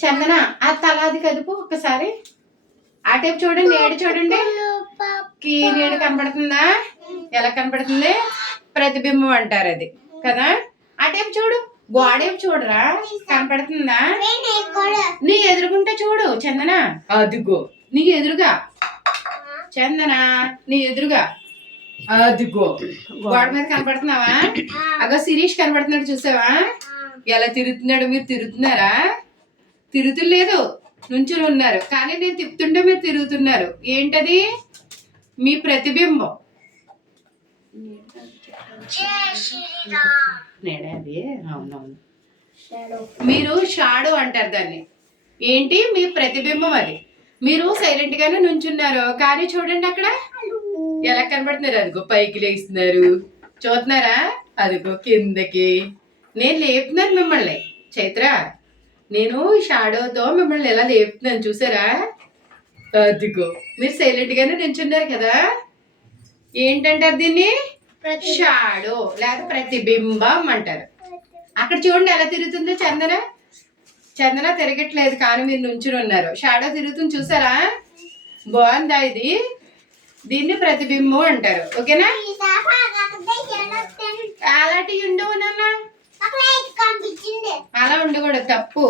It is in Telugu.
చందన ఆ తల అది కదుపు ఒక్కసారి. ఆ టైపు చూడండి, ఏడు చూడండి. నీడ కనపడుతుందా? ఎలా కనపడుతుంది? ప్రతిబింబం అంటారు అది కదా. ఆ టైపు చూడు, గోడేపు చూడరా, కనపడుతుందా? నీ ఎదురుగుంటే చూడు చందన, అదిగో నీ ఎదురుగా చందన, నీ ఎదురుగా అదిగో గోడ మీద కనపడుతున్నావా? అగో శిరీష్ కనపడుతున్నాడు చూసావా? ఎలా తిరుగుతున్నాడు? మీరు తిరుగుతున్నారా? తిరుగుతులేదు, నుంచుని ఉన్నారు. కానీ నేను తిప్పుతుంటే మీరు తిరుగుతున్నారు. ఏంటది? మీ ప్రతిబింబం. నేడే అది. అవునవును, మీరు షాడో అంటారు దాన్ని. ఏంటి? మీ ప్రతిబింబం అది. మీరు సైలెంట్ గానే నుంచున్నారు, కానీ చూడండి అక్కడ ఎలా కనబడుతున్నారు. అదిగో పైకి లేస్తున్నారు, చూస్తున్నారా? అదిగో కిందకి. నేను లేపుతున్నాను మిమ్మల్ని చైత్ర, నేను షాడోతో మిమ్మల్ని ఎలా లేపుతున్నాను చూసారా? అదిగో మీరు సైలెంట్ గానే నించున్నారు కదా. ఏంటంటారు దీన్ని? షాడో లేదా ప్రతిబింబం అంటారు. అక్కడ చూడండి ఎలా తిరుగుతుందో చందన. చందన తిరగట్లేదు, కానీ మీరు నుంచుని ఉన్నారు. షాడో తిరుగుతుంది చూసారా? బాగుందా ఇది? దీన్ని ప్రతిబింబం అంటారు. ఓకేనా? అలాంటి ఉండవు నాన్న, అలా ఉండకూడదు, తప్పు.